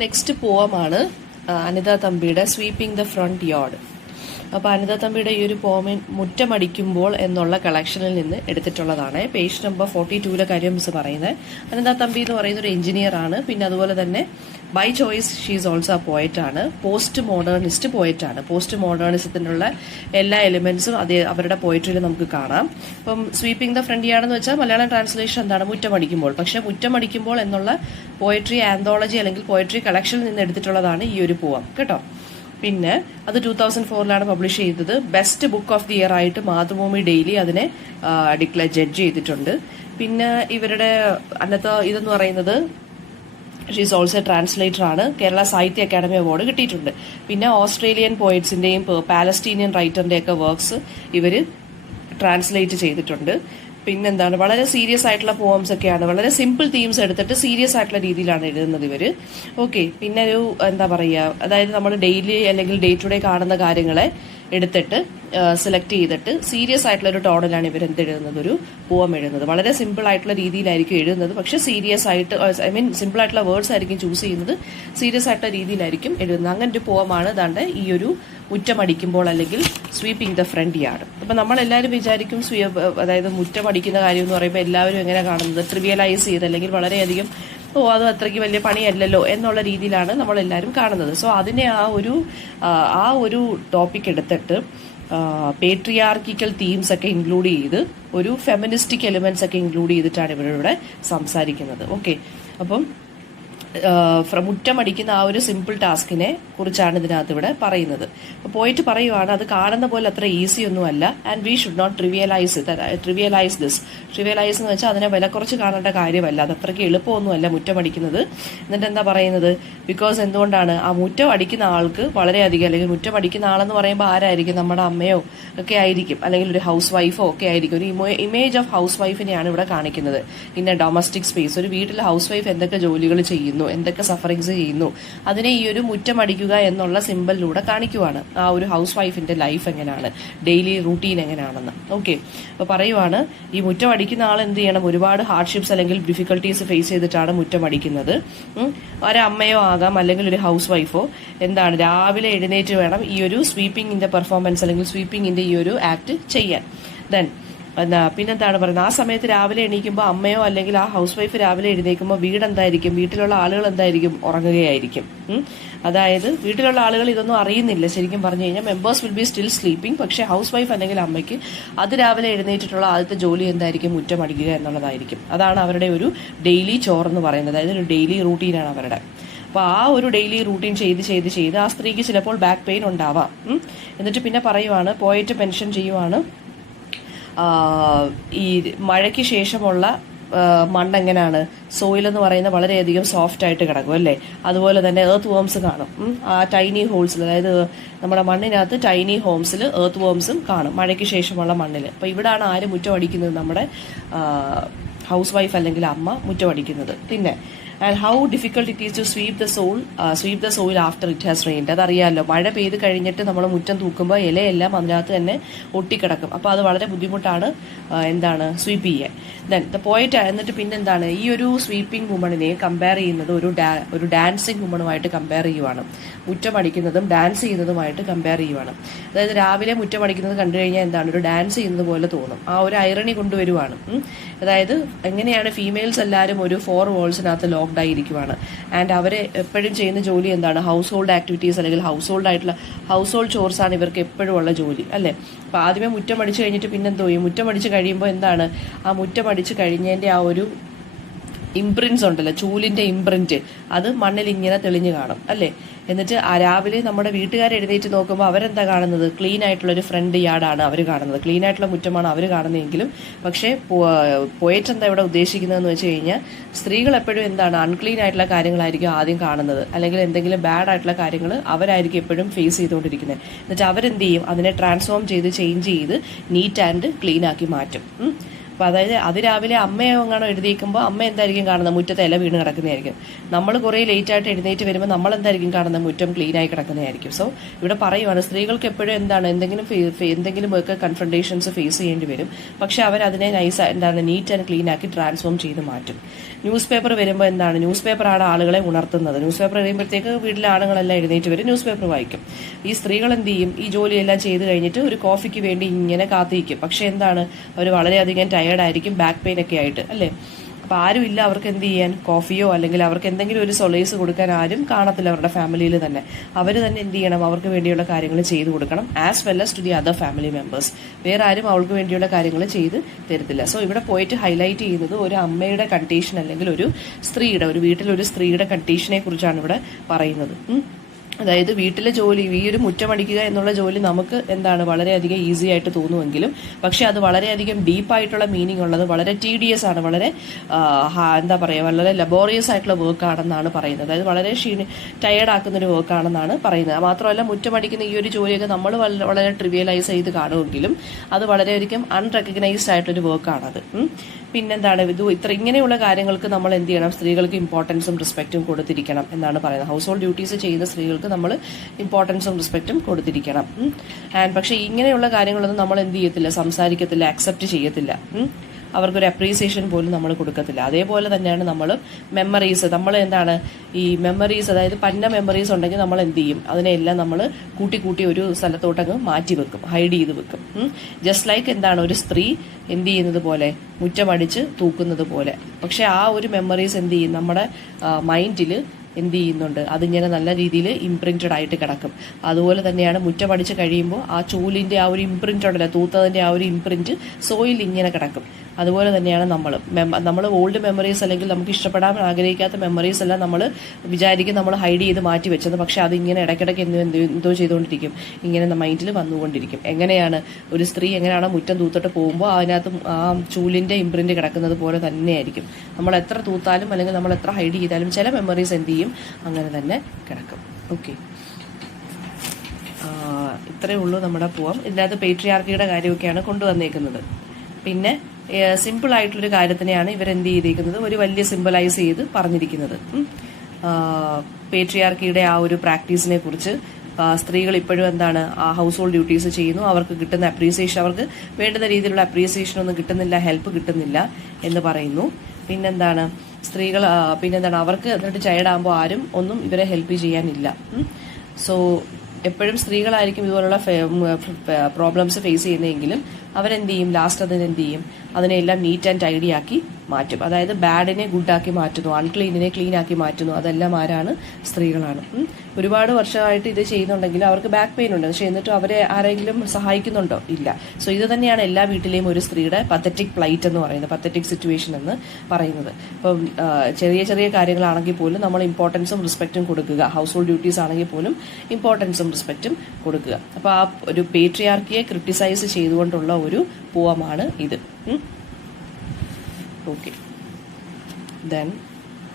Next പോവമാണ് Anitha തമ്പിയുടെ sweeping the front yard. അപ്പോൾ അനിത തമ്പിയുടെ ഈ ഒരു പോമ മുറ്റമടിക്കുമ്പോൾ എന്നുള്ള കളക്ഷനിൽ നിന്ന് എടുത്തിട്ടുള്ളതാണ്. പേജ് നമ്പർ 42 കാര്യം മിസ് പറയുന്നത്. അനിത തമ്പി എന്ന് പറയുന്ന ഒരു എഞ്ചിനീയർ ആണ്. പിന്നെ അതുപോലെ തന്നെ by choice she's also a poet ആണ്. പോസ്റ്റ് മോഡേണിസ്റ്റ് പോയറ്റ് ആണ്. പോസ്റ്റ് മോഡേണിസത്തിനുള്ള എല്ലാ എലിമെന്റ്സും അവരുടെ പോയട്രിയിൽ നമുക്ക് കാണാം. അപ്പം സ്വീപ്പിംഗ് ദ ഫ്രണ്ട് യാർഡെന്ന് വെച്ചാൽ മലയാളം ട്രാൻസ്ലേഷൻ എന്താണ്? മുറ്റമടിക്കുമ്പോൾ. പക്ഷെ മുറ്റമടിക്കുമ്പോൾ എന്നുള്ള പോയട്രി ആന്തോളജി അല്ലെങ്കിൽ പോയട്രി കളക്ഷനിൽ നിന്ന് എടുത്തിട്ടുള്ളതാണ് ഈ ഒരു പോവം കേട്ടോ. പിന്നെ അത് 2004 പബ്ലിഷ് ചെയ്തത്. Best book of the year ആയിട്ട് മാതൃഭൂമി ഡെയിലി അതിനെ ജഡ്ജ് ചെയ്തിട്ടുണ്ട്. പിന്നെ ഇവരുടെ അന്നത്തെ ഇതെന്ന് പറയുന്നത് ഷീസ് ഓൾസോ ട്രാൻസ്ലേറ്റർ ആണ്. കേരള സാഹിത്യ അക്കാദമി അവാർഡ് കിട്ടിയിട്ടുണ്ട്. പിന്നെ ഓസ്ട്രേലിയൻ പോയറ്റ്സിന്റെയും പാലസ്റ്റീനിയൻ റൈറ്ററിന്റെയൊക്കെ വർക്ക്സ് ഇവര് ട്രാൻസ്ലേറ്റ് ചെയ്തിട്ടുണ്ട്. പിന്നെന്താണ്, വളരെ സീരിയസ് ആയിട്ടുള്ള പോംസ് ഒക്കെയാണ്. വളരെ സിമ്പിൾ തീംസ് എടുത്തിട്ട് സീരിയസ് ആയിട്ടുള്ള രീതിയിലാണ് എഴുതുന്നത് ഇവര്. ഓക്കെ, പിന്നെ ഒരു എന്താ പറയുക, അതായത് നമ്മൾ ഡെയിലി അല്ലെങ്കിൽ ഡേ ടു ഡേ കാണുന്ന കാര്യങ്ങളെ എടുത്തിട്ട് സെലക്ട് ചെയ്തിട്ട് സീരിയസ് ആയിട്ടുള്ള ഒരു ടോണിലാണ് ഇവർ എന്തെഴുതുന്നത്, ഒരു പോം എഴുതുന്നത്. വളരെ സിമ്പിൾ ആയിട്ടുള്ള രീതിയിലായിരിക്കും എഴുതുന്നത്. പക്ഷെ സീരിയസ് ആയിട്ട് സിമ്പിൾ ആയിട്ടുള്ള വേർഡ്സ് ആയിരിക്കും ചൂസ് ചെയ്യുന്നത്. സീരിയസ് ആയിട്ടുള്ള രീതിയിലായിരിക്കും എഴുതുന്നത്. അങ്ങനെ ഒരു പോമാണ് ദാണ്ട് ഈ ഒരു മുറ്റമടിക്കുമ്പോൾ അല്ലെങ്കിൽ സ്വീപ്പിംഗ് ദ ഫ്രണ്ട് യാർഡ്. അപ്പൊ നമ്മളെല്ലാവരും വിചാരിക്കും അതായത് മുറ്റമടിക്കുന്ന കാര്യം എന്ന് പറയുമ്പോൾ എല്ലാവരും എങ്ങനെ കാണുന്നത്, ട്രിവിയലൈസ് ചെയ്ത് അല്ലെങ്കിൽ വളരെയധികം അത് അത്രയ്ക്ക് വലിയ പണിയല്ലല്ലോ എന്നുള്ള രീതിയിലാണ് നമ്മളെല്ലാവരും കാണുന്നത്. സോ അതിനെ ആ ഒരു ടോപ്പിക് എടുത്തിട്ട് പേട്രിയാർക്കിക്കൽ തീംസ് ഒക്കെ ഇൻക്ലൂഡ് ചെയ്ത് ഒരു ഫെമിനിസ്റ്റിക് എലിമെന്റ്സ് ഒക്കെ ഇൻക്ലൂഡ് ചെയ്തിട്ടാണ് ഇവരിവിടെ സംസാരിക്കുന്നത്. ഓക്കെ, അപ്പം മുറ്റമടിക്കുന്ന ആ ഒരു സിമ്പിൾ ടാസ്കിനെ കുറിച്ചാണ് ഇതിനകത്ത് ഇവിടെ പറയുന്നത്. പോയിട്ട് പറയുവാണ്, അത് കാണുന്ന പോലെ അത്ര ഈസി ഒന്നുമല്ല. And we should not trivialise this. Trivialise എന്ന് വെച്ചാൽ അതിനെ വില കുറച്ച് കാണേണ്ട കാര്യമല്ല. അത് അത്രയ്ക്ക് എളുപ്പമൊന്നുമല്ല മുറ്റമടിക്കുന്നത്. എന്നിട്ട് എന്താ പറയുന്നത്, ബിക്കോസ് എന്തുകൊണ്ടാണ് ആ മുറ്റം അടിക്കുന്ന ആൾക്ക് വളരെയധികം, അല്ലെങ്കിൽ മുറ്റം അടിക്കുന്ന ആളെന്ന് പറയുമ്പോൾ ആരായിരിക്കും? നമ്മുടെ അമ്മയോ ഒക്കെ ആയിരിക്കും, അല്ലെങ്കിൽ ഒരു ഹൗസ് വൈഫോ ഒക്കെ ആയിരിക്കും. ഒരു ഇമേജ് ഓഫ് ഹൗസ് വൈഫിനെയാണ് ഇവിടെ കാണിക്കുന്നത്. In A domestic space. ഒരു വീട്ടിൽ ഹൗസ് വൈഫ് എന്തൊക്കെ ജോലികൾ ചെയ്യുന്നു, എന്തൊക്കെ സഫറിങ്സ് ചെയ്യുന്നു, അതിനെ ഈ ഒരു മുറ്റമടിക്കുക എന്നുള്ള സിമ്പലിലൂടെ കാണിക്കുവാണ്. ആ ഒരു ഹൗസ് വൈഫിന്റെ ലൈഫ് എങ്ങനെയാണ്, ഡെയിലി റൂട്ടീൻ എങ്ങനെയാണെന്ന്. ഓക്കെ, അപ്പൊ പറയുവാണ്, ഈ മുറ്റം അടിക്കുന്ന ആൾ എന്ത് ചെയ്യണം? ഒരുപാട് ഹാർഡ്ഷിപ്സ് അല്ലെങ്കിൽ ഡിഫിക്കൽട്ടീസ് ഫേസ് ചെയ്തിട്ടാണ് മുറ്റം അടിക്കുന്നത്. ഒരമ്മയോ ആകാം, അല്ലെങ്കിൽ ഒരു ഹൗസ് വൈഫോ. എന്താണ്, രാവിലെ എഴുന്നേറ്റ് വേണം ഈ ഒരു സ്വീപ്പിംഗിന്റെ പെർഫോമൻസ് അല്ലെങ്കിൽ സ്വീപ്പിംഗിന്റെ ഈ ഒരു ആക്ട് ചെയ്യാൻ. ദെൻ പിന്നെന്താണ് പറയുന്നത്, ആ സമയത്ത് രാവിലെ എണീക്കുമ്പോൾ അമ്മയോ അല്ലെങ്കിൽ ആ ഹൗസ് വൈഫ് രാവിലെ എഴുന്നേൽക്കുമ്പോൾ വീടെന്തായിരിക്കും, വീട്ടിലുള്ള ആളുകൾ എന്തായിരിക്കും? ഉറങ്ങുകയായിരിക്കും. അതായത് വീട്ടിലുള്ള ആളുകൾ ഇതൊന്നും അറിയുന്നില്ല. ശരിക്കും പറഞ്ഞു കഴിഞ്ഞാൽ members will be still sleeping. പക്ഷെ ഹൗസ് വൈഫ് അല്ലെങ്കിൽ അമ്മയ്ക്ക് അത് രാവിലെ എഴുന്നേറ്റിട്ടുള്ള ആദ്യത്തെ ജോലി എന്തായിരിക്കും? മുറ്റം അടിക്കുക എന്നുള്ളതായിരിക്കും. അതാണ് അവരുടെ ഒരു ഡെയിലി ചോറെന്ന് പറയുന്നത്. അതായത് ഒരു ഡെയിലി റൂട്ടീനാണ് അവരുടെ. അപ്പൊ ആ ഒരു ഡെയിലി റൂട്ടീൻ ചെയ്ത് ആ സ്ത്രീക്ക് ചിലപ്പോൾ ബാക്ക് പെയിൻ ഉണ്ടാവാം. എന്നിട്ട് പിന്നെ പറയുവാണ്, പോയിട്ട് മെൻഷൻ ചെയ്യുവാണ്, ഈ മഴയ്ക്ക് ശേഷമുള്ള മണ്ണ് എങ്ങനെയാണ്? സോയിൽ എന്ന് പറയുന്നത് വളരെയധികം സോഫ്റ്റ് ആയിട്ട് കിടക്കും അല്ലേ? അതുപോലെ തന്നെ എർത്ത് വേംസ് കാണും. ആ ടൈനി ഹോൾസിൽ, അതായത് നമ്മുടെ മണ്ണിനകത്ത് ടൈനി ഹോംസിൽ എർത്ത് വേംസും കാണും മഴയ്ക്ക് ശേഷമുള്ള മണ്ണിൽ. അപ്പൊ ഇവിടാണ് ആര് മുറ്റം അടിക്കുന്നത്? നമ്മുടെ ഹൗസ് വൈഫ് അല്ലെങ്കിൽ അമ്മ മുറ്റം അടിക്കുന്നത്. പിന്നെ and how difficult it is to sweep the soil after it has rained. അതറിയാമല്ലോ, മഴ പെയ്ത് കഴിഞ്ഞിട്ട് നമ്മൾ മുറ്റം തൂക്കുമ്പോൾ ഇലയെല്ലാം അതിനകത്ത് തന്നെ ഒട്ടിക്കിടക്കും. അപ്പോൾ അത് വളരെ ബുദ്ധിമുട്ടാണ് എന്താണ് സ്വീപ്പ് ചെയ്യാൻ. Then the point. എന്നിട്ട് പിന്നെന്താണ്, ഈ ഒരു സ്വീപ്പിംഗ് വുമണിനെ കമ്പയർ ചെയ്യുന്നത് ഒരു ഡാൻസിങ് വുമണുമായിട്ട് കമ്പയർ ചെയ്യുവാണ്. മുറ്റമടിക്കുന്നതും ഡാൻസ് ചെയ്യുന്നതുമായിട്ട് കമ്പയർ ചെയ്യുവാണ്. അതായത് രാവിലെ മുറ്റമടിക്കുന്നത് കണ്ടു കഴിഞ്ഞാൽ എന്താണ്, ഒരു ഡാൻസ് ചെയ്യുന്നത് പോലെ തോന്നും. ആ ഒരു ഐറണി കൊണ്ടുവരുവാണ്. അതായത് എങ്ങനെയാണ് ഫീമെയിൽസ് എല്ലാവരും ഒരു 4 വാൾസിനകത്ത് ലോക്ക്ഡ് ആയിരിക്കുവാണ്. ആൻഡ് അവരെ എപ്പോഴും ചെയ്യുന്ന ജോലി എന്താണ്? ഹൗസ് ഹോൾഡ് ആക്ടിവിറ്റീസ് അല്ലെങ്കിൽ ഹൗസ് ഹോൾഡ് ചോർസ് ആണ് ഇവർക്ക് എപ്പോഴും ഉള്ള ജോലി അല്ലേ? അപ്പൊ ആദ്യമേ മുറ്റം അടിച്ചു കഴിഞ്ഞിട്ട് പിന്നെന്തോ ചെയ്യും? മുറ്റം അടിച്ച് കഴിയുമ്പോൾ എന്താണ്, ആ മുറ്റം അടിച്ച് കഴിഞ്ഞതിന്റെ ആ ഒരു ഇംപ്രിന്റ്സ് ഉണ്ടല്ലോ, ചൂലിന്റെ ഇംപ്രിന്റ്, അത് മണ്ണിൽ ഇങ്ങനെ തെളിഞ്ഞു കാണും അല്ലേ? എന്നിട്ട് രാവിലെ നമ്മുടെ വീട്ടുകാർ എഴുന്നേറ്റ് നോക്കുമ്പോൾ അവരെന്താ കാണുന്നത്? ക്ലീൻ ആയിട്ടുള്ള ഒരു ഫ്രണ്ട് യാർഡാണ് അവർ കാണുന്നത്, ക്ലീൻ ആയിട്ടുള്ള മുറ്റമാണ് അവർ കാണുന്നതെങ്കിലും. പക്ഷേ പോയറ്റ് എന്താ ഇവിടെ ഉദ്ദേശിക്കുന്നതെന്ന് വെച്ച് കഴിഞ്ഞാൽ, സ്ത്രീകൾ എപ്പോഴും എന്താണ്, അൺക്ലീൻ ആയിട്ടുള്ള കാര്യങ്ങളായിരിക്കും ആദ്യം കാണുന്നത്, അല്ലെങ്കിൽ എന്തെങ്കിലും ബാഡ് ആയിട്ടുള്ള കാര്യങ്ങൾ അവരായിരിക്കും എപ്പോഴും ഫേസ് ചെയ്തുകൊണ്ടിരിക്കുന്നത്. എന്നിട്ട് അവരെന്ത് ചെയ്യും? അതിനെ ട്രാൻസ്ഫോം ചെയ്ത് ചേഞ്ച് ചെയ്ത് നീറ്റ് ആൻഡ് ക്ലീൻ ആക്കി മാറ്റും. അപ്പോൾ അതായത് അതിരാവിലെ അമ്മയെ എങ്ങാണോ എഴുതിയേക്കുമ്പോൾ അമ്മ എന്തായിരിക്കും കാണുന്നത്, മുറ്റത്തെ ഇല വീണ് കിടക്കുന്നതായിരിക്കും. നമ്മൾ കുറേ ലേറ്റായിട്ട് എഴുന്നേറ്റ് വരുമ്പോൾ നമ്മൾ എന്തായിരിക്കും കാണുന്നത്, മുറ്റം ക്ലീനായി കിടക്കുന്നതായിരിക്കും. സോ ഇവിടെ പറയുവാണ് സ്ത്രീകൾക്ക് എപ്പോഴും എന്താണ് എന്തെങ്കിലുമൊക്കെ കൺഫ്രണ്ടേഷൻസ് ഫേസ് ചെയ്യേണ്ടി വരും. പക്ഷെ അവരതിനെ നീറ്റ് ആൻഡ് ക്ലീൻ ആക്കി ട്രാൻസ്ഫോം ചെയ്ത് മാറ്റും. ന്യൂസ് പേപ്പർ വരുമ്പോൾ എന്താണ്, ന്യൂസ് പേപ്പറാണ് ആളുകളെ ഉണർത്തുന്നത്. ന്യൂസ് പേപ്പർ കഴിയുമ്പോഴത്തേക്ക് വീട്ടിലെ ആണുങ്ങളെല്ലാം എഴുന്നേറ്റ് വരും, ന്യൂസ് പേപ്പർ വായിക്കും. ഈ സ്ത്രീകൾ എന്ത് ചെയ്യും, ഈ ജോലിയെല്ലാം ചെയ്ത് കഴിഞ്ഞിട്ട് ഒരു കോഫിക്ക് വേണ്ടി ഇങ്ങനെ കാത്തിരിക്കും. പക്ഷെ എന്താണ്, അവർ വളരെയധികം ടയേർഡായിരിക്കും, ബാക്ക് പെയിൻ ഒക്കെ ആയിട്ട് അല്ലേ. അപ്പോൾ ആരുമില്ല അവർക്ക് എന്ത് ചെയ്യാൻ, കോഫിയോ അല്ലെങ്കിൽ അവർക്ക് എന്തെങ്കിലും ഒരു സൊളേസ് കൊടുക്കാൻ ആരും കാണത്തില്ല അവരുടെ ഫാമിലിയിൽ തന്നെ. അവർ തന്നെ എന്ത് ചെയ്യണം, അവർക്ക് വേണ്ടിയുള്ള കാര്യങ്ങൾ ചെയ്തു കൊടുക്കണം, as well as to the other family members. വേറെ ആരും അവൾക്ക് വേണ്ടിയുള്ള കാര്യങ്ങൾ ചെയ്ത് തരത്തില്ല. സോ ഇവിടെ പോയിട്ട് ഹൈലൈറ്റ് ചെയ്യുന്നത് ഒരു അമ്മയുടെ കണ്ടീഷൻ അല്ലെങ്കിൽ ഒരു വീട്ടിലൊരു സ്ത്രീയുടെ കണ്ടീഷനെ കുറിച്ചാണ് ഇവിടെ പറയുന്നത്. അതായത് വീട്ടിലെ ജോലി, ഈ ഒരു മുറ്റമടിക്കുക എന്നുള്ള ജോലി നമുക്ക് എന്താണ് വളരെയധികം ഈസി ആയിട്ട് തോന്നുമെങ്കിലും പക്ഷെ അത് വളരെയധികം ഡീപ്പായിട്ടുള്ള മീനിങ് ഉള്ളത്, വളരെ TDS ആണ്, വളരെ എന്താ പറയുക, വളരെ ലബോറിയസ് ആയിട്ടുള്ള വർക്കാണെന്നാണ് പറയുന്നത്. അതായത് വളരെ ടയേർഡ് ആക്കുന്ന ഒരു വർക്കാണെന്നാണ് പറയുന്നത്. മാത്രമല്ല മുറ്റമടിക്കുന്ന ഈ ഒരു ജോലിയൊക്കെ നമ്മൾ വളരെ ട്രിവിയലൈസ് ചെയ്ത് കാണുമെങ്കിലും അത് വളരെയധികം അൺറെക്കഗ്നൈസ്ഡ് ആയിട്ടൊരു വർക്കാണത്. പിന്നെന്താണ്, ഇങ്ങനെയുള്ള കാര്യങ്ങൾക്ക് നമ്മൾ എന്ത് ചെയ്യണം, സ്ത്രീകൾക്ക് ഇമ്പോർട്ടൻസും റെസ്പെക്റ്റും കൊടുത്തിരിക്കണം എന്നാണ് പറയുന്നത്. ഹൗസ് ഹോൾഡ് ഡ്യൂട്ടീസ് ചെയ്യുന്ന സ്ത്രീകൾക്ക് നമ്മൾ ഇമ്പോർട്ടൻസും റെസ്പെക്റ്റും കൊടുത്തിരിക്കണം. പക്ഷെ ഇങ്ങനെയുള്ള കാര്യങ്ങളൊന്നും നമ്മൾ എന്ത് ചെയ്യത്തില്ല, സംസാരിക്കത്തില്ല, അക്സെപ്റ്റ് ചെയ്യത്തില്ല. അവർക്കൊരു അപ്രീസിയേഷൻ പോലും നമ്മൾ കൊടുക്കത്തില്ല. അതേപോലെ തന്നെയാണ് നമ്മൾ നമ്മൾ എന്താണ് ഈ മെമ്മറീസ്, അതായത് പന്ന മെമ്മറീസ് ഉണ്ടെങ്കിൽ നമ്മൾ എന്ത് ചെയ്യും, അതിനെല്ലാം നമ്മൾ കൂട്ടി ഒരു സ്ഥലത്തോട്ടങ്ങ് മാറ്റി വെക്കും, ഹൈഡ് ചെയ്ത് വെക്കും. ജസ്റ്റ് ലൈക്ക് എന്താണ് ഒരു സ്ത്രീ എന്ത് ചെയ്യുന്നത് പോലെ, മുറ്റമടിച്ച് തൂക്കുന്നത് പോലെ. പക്ഷെ ആ ഒരു മെമ്മറീസ് എന്ത് ചെയ്യും, നമ്മുടെ മൈൻഡിൽ എന്ത് ചെയ്യുന്നുണ്ട്, അതിങ്ങനെ നല്ല രീതിയിൽ ഇംപ്രിന്റഡ് ആയിട്ട് കിടക്കും. അതുപോലെ തന്നെയാണ് മുറ്റമടിച്ച് കഴിയുമ്പോൾ ആ ചൂലിന്റെ ആ ഒരു ഇംപ്രിന്റ് ഉണ്ടല്ലോ, തൂത്തതിന്റെ ആ ഒരു ഇംപ്രിന്റ് സോയിൽ ഇങ്ങനെ കിടക്കും. അതുപോലെ തന്നെയാണ് നമ്മൾ ഓൾഡ് മെമ്മറീസ് അല്ലെങ്കിൽ നമുക്ക് ഇഷ്ടപ്പെടാൻ ആഗ്രഹിക്കാത്ത മെമ്മറീസ് എല്ലാം നമ്മൾ വിചാരിക്കും നമ്മൾ ഹൈഡ് ചെയ്ത് മാറ്റി വെച്ചത്. പക്ഷെ അതിങ്ങനെ ഇടയ്ക്കിടയ്ക്ക് എന്തോ ചെയ്തുകൊണ്ടിരിക്കും, ഇങ്ങനെ മൈൻഡിൽ വന്നുകൊണ്ടിരിക്കും. എങ്ങനെയാണ് ഒരു സ്ത്രീ എങ്ങനെയാണോ മുറ്റം തൂത്തിട്ട് പോകുമ്പോൾ അതിനകത്ത് ആ ചൂലിന്റെ ഇംപ്രിന്റ് കിടക്കുന്നത് പോലെ തന്നെയായിരിക്കും. നമ്മൾ എത്ര തൂത്താലും അല്ലെങ്കിൽ നമ്മൾ എത്ര ഹൈഡ് ചെയ്താലും ചില മെമ്മറീസ് എന്ത് ചെയ്യും, അങ്ങനെ തന്നെ കിടക്കും. ഓക്കെ, ഇത്രയേ ഉള്ളൂ നമ്മുടെ പോവാം. ഇതിനകത്ത് പേട്രിയാർക്കിയുടെ കാര്യമൊക്കെയാണ് കൊണ്ടുവന്നേക്കുന്നത്. പിന്നെ സിമ്പിൾ ആയിട്ടുള്ളൊരു കാര്യത്തിനെയാണ് ഇവരെന്ത് ചെയ്തിരിക്കുന്നത്, ഒരു വലിയ സിംബലൈസ് ചെയ്ത് പറഞ്ഞിരിക്കുന്നത്. പേട്രിയാർക്കിയുടെ ആ ഒരു പ്രാക്ടീസിനെ കുറിച്ച്, സ്ത്രീകൾ ഇപ്പോഴും എന്താണ് ആ ഹൗസ് ഹോൾഡ് ഡ്യൂട്ടീസ് ചെയ്യുന്നു, അവർക്ക് കിട്ടുന്ന അപ്രീസിയേഷൻ, അവർക്ക് വേണ്ടുന്ന രീതിയിലുള്ള അപ്രീസിയേഷൻ ഒന്നും കിട്ടുന്നില്ല, ഹെൽപ്പ് കിട്ടുന്നില്ല എന്ന് പറയുന്നു. പിന്നെന്താണ് അവർക്ക് എന്നിട്ട് ചൈൽഡാകുമ്പോൾ ആരും ഒന്നും ഇവരെ ഹെൽപ്പ് ചെയ്യാനില്ല. സോ എപ്പോഴും സ്ത്രീകളായിരിക്കും ഇതുപോലുള്ള പ്രോബ്ലംസ് ഫേസ് ചെയ്യുന്നതെങ്കിലും അവരെന്ത് ചെയ്യും, ലാസ്റ്റ് അതിനെന്ത് ചെയ്യും, അതിനെല്ലാം നീറ്റ് ആൻഡ് ടൈഡി ആക്കി മാറ്റും. അതായത് ബാഡിനെ ഗുഡാക്കി മാറ്റുന്നു, അൺക്ലീനിനെ ക്ലീൻ ആക്കി മാറ്റുന്നു. അതെല്ലാം ആരാണ്, സ്ത്രീകളാണ്. ഒരുപാട് വർഷമായിട്ട് ഇത് ചെയ്യുന്നുണ്ടെങ്കിൽ അവർക്ക് ബാക്ക് പെയിൻ ഉണ്ട്, പക്ഷെ എന്നിട്ടും അവരെ ആരെങ്കിലും സഹായിക്കുന്നുണ്ടോ, ഇല്ല. സോ ഇത് തന്നെയാണ് എല്ലാ വീട്ടിലെയും ഒരു സ്ത്രീയുടെ പത്തറ്റിക് പ്ലൈറ്റ് എന്ന് പറയുന്നത്, പത്തറ്റിക് സിറ്റുവേഷൻ എന്ന് പറയുന്നത്. ഇപ്പം ചെറിയ ചെറിയ കാര്യങ്ങളാണെങ്കിൽ പോലും നമ്മൾ ഇമ്പോർട്ടൻസും റെസ്പെക്റ്റും കൊടുക്കുക, ഹൗസ് ഹോൾഡ് ഡ്യൂട്ടീസ് ആണെങ്കിൽ പോലും ഇമ്പോർട്ടൻസും റെസ്പെക്റ്റും കൊടുക്കുക. അപ്പോൾ ആ ഒരു പേട്രിയാർക്കിയെ ക്രിട്ടിസൈസ് ചെയ്തുകൊണ്ടുള്ള ഒരു പോവമാണ് ഇത്. Okay, then